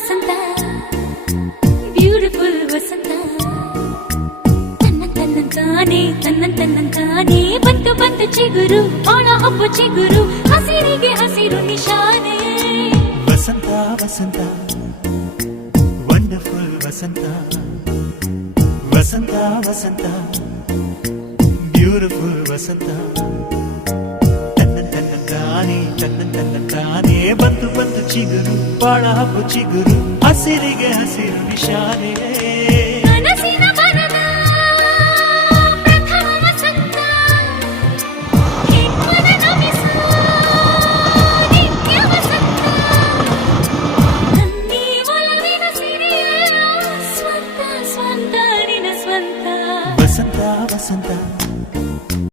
ವಸಂತ beautiful ವಸಂತ ತನ್ನಂತಾನೆ ಬಂತು ಬಂತು ಚಿಗುರು ಬಾಳ ಹಬ್ಬ ಚಿಗುರು ಹಸಿರಿಗೆ ಹಸಿರು ನಿಶಾನೆ ವಸಂತ ವಸಂತ ವಂಡರ್ಫುಲ್ ವಸಂತ ವಸಂತ ವಸಂತ ಬ್ಯೂಟಿಫುಲ್ ವಸಂತ ತನ್ನಂತಾನೆ ಬಂತು ಬಂತು ಚಿಗುರು ಬಾಳ ಹಬ್ಬ ಚಿಗುರು ಹಸಿರಿಗೆ ಹಸಿರು ನಿಶಾನೆ